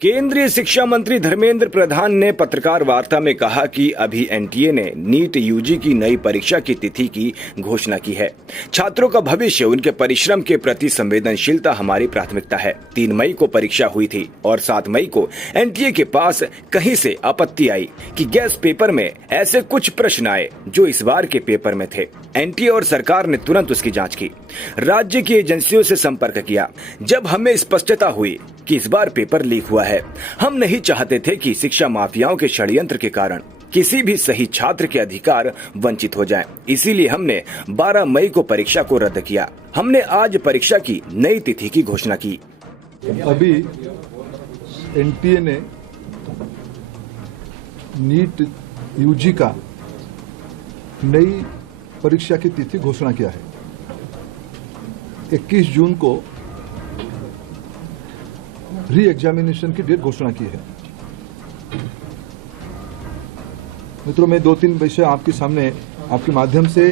केंद्रीय शिक्षा मंत्री धर्मेंद्र प्रधान ने पत्रकार वार्ता में कहा कि अभी एनटीए ने नीट यूजी की नई परीक्षा की तिथि की घोषणा की है। छात्रों का भविष्य, उनके परिश्रम के प्रति संवेदनशीलता हमारी प्राथमिकता है। 3 मई को परीक्षा हुई थी और 7 मई को एनटीए के पास कहीं से आपत्ति आई कि गैस पेपर में ऐसे कुछ प्रश्न आए जो इस बार के पेपर में थे। एनटीए और सरकार ने तुरंत उसकी जांच की, राज्य की एजेंसियों से संपर्क किया। जब हमें स्पष्टता हुई कि इस बार पेपर लीक हुआ है, हम नहीं चाहते थे कि शिक्षा माफियाओं के षड्यंत्र के कारण किसी भी सही छात्र के अधिकार वंचित हो जाएं। इसीलिए हमने 12 मई को परीक्षा को रद्द किया। हमने आज परीक्षा की नई तिथि की घोषणा की। अभी एनटीए ने नीट यूजी का नई परीक्षा की तिथि घोषणा किया है। 21 जून को री एग्जामिनेशन की डेट घोषणा की है। मित्रों, मैं 2-3 विषय आपके सामने, आपके माध्यम से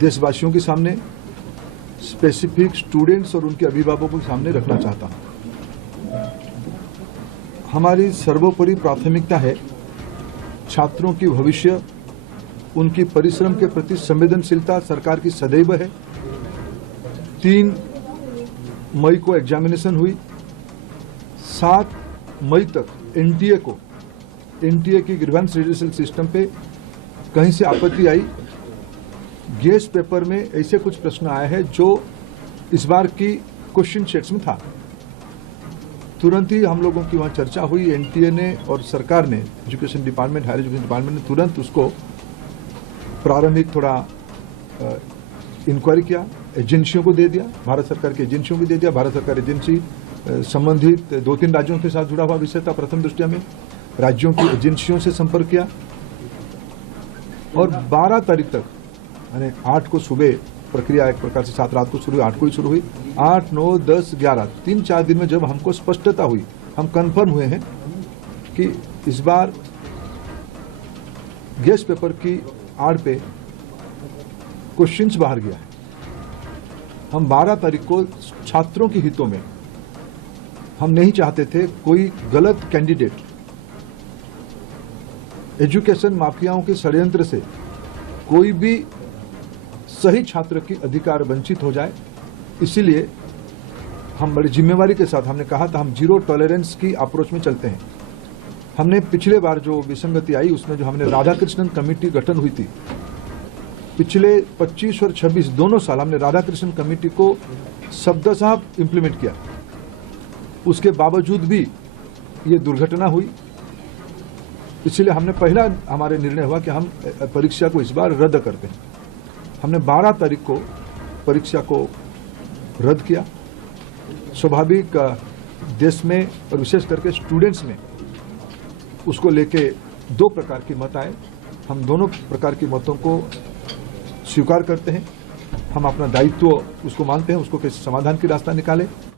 देशवासियों के सामने, स्पेसिफिक स्टूडेंट्स और उनके अभिभावकों के सामने रखना चाहता हूं। हमारी सर्वोपरि प्राथमिकता है छात्रों की भविष्य, उनकी परिश्रम के प्रति संवेदनशीलता सरकार की सदैव है। 3 मई को एग्जामिनेशन हुई। 7 मई तक एनटीए की ग्रीवेंस रेडियल सिस्टम पे कहीं से आपत्ति आई। गैस पेपर में ऐसे कुछ प्रश्न आए हैं जो इस बार की क्वेश्चन सेट्स में था। तुरंत ही हम लोगों की वहां चर्चा हुई। एनटीए ने और सरकार ने, education department, higher education department ने तुरंत उसको प्रारंभिक थोड़ा इंक्वायरी किया, एजेंसियों को दे दिया, भारत सरकार की एजेंसियों को दे दिया। भारत सरकार एजेंसी संबंधित 2-3 राज्यों के साथ जुड़ा हुआ विषय था। प्रथम दृष्टया में राज्यों की एजेंसियों से संपर्क किया और 12 तारीख तक, यानी 8 को सुबह प्रक्रिया एक प्रकार से 7 रात को शुरू हुई, 8 को ही शुरू हुई। 8, 9, 10, 11 3-4 दिन में जब हमको स्पष्टता हुई, हम कन्फर्म हुए हैं कि इस बार गैस पेपर की आड़ पे क्वेश्चंस बाहर गया है। हम 12 तारीख को छात्रों के हितों में, हम नहीं चाहते थे कोई गलत कैंडिडेट एजुकेशन माफियाओं के षड्यंत्र से कोई भी सही छात्र की अधिकार वंचित हो जाए। इसीलिए हम बड़ी जिम्मेवारी के साथ, हमने कहा था हम जीरो टॉलरेंस की अप्रोच में चलते हैं। हमने पिछले बार जो विसंगति आई उसमें जो हमने राधाकृष्णन कमेटी गठन हुई थी, पिछले 25 और 26 दोनों साल हमने राधाकृष्णन कमेटी को शब्दशः इंप्लीमेंट किया। उसके बावजूद भी ये दुर्घटना हुई। इसलिए हमने पहला हमारे निर्णय हुआ कि हम परीक्षा को इस बार रद्द करते हैं। हमने 12 तारीख को परीक्षा को रद्द किया। स्वाभाविक देश में और विशेष करके स्टूडेंट्स में उसको लेके 2 प्रकार की मत आए। हम दोनों प्रकार की मतों को स्वीकार करते हैं। हम अपना दायित्व उसको मानते हैं, उसको कैसे समाधान की रास्ता निकालें।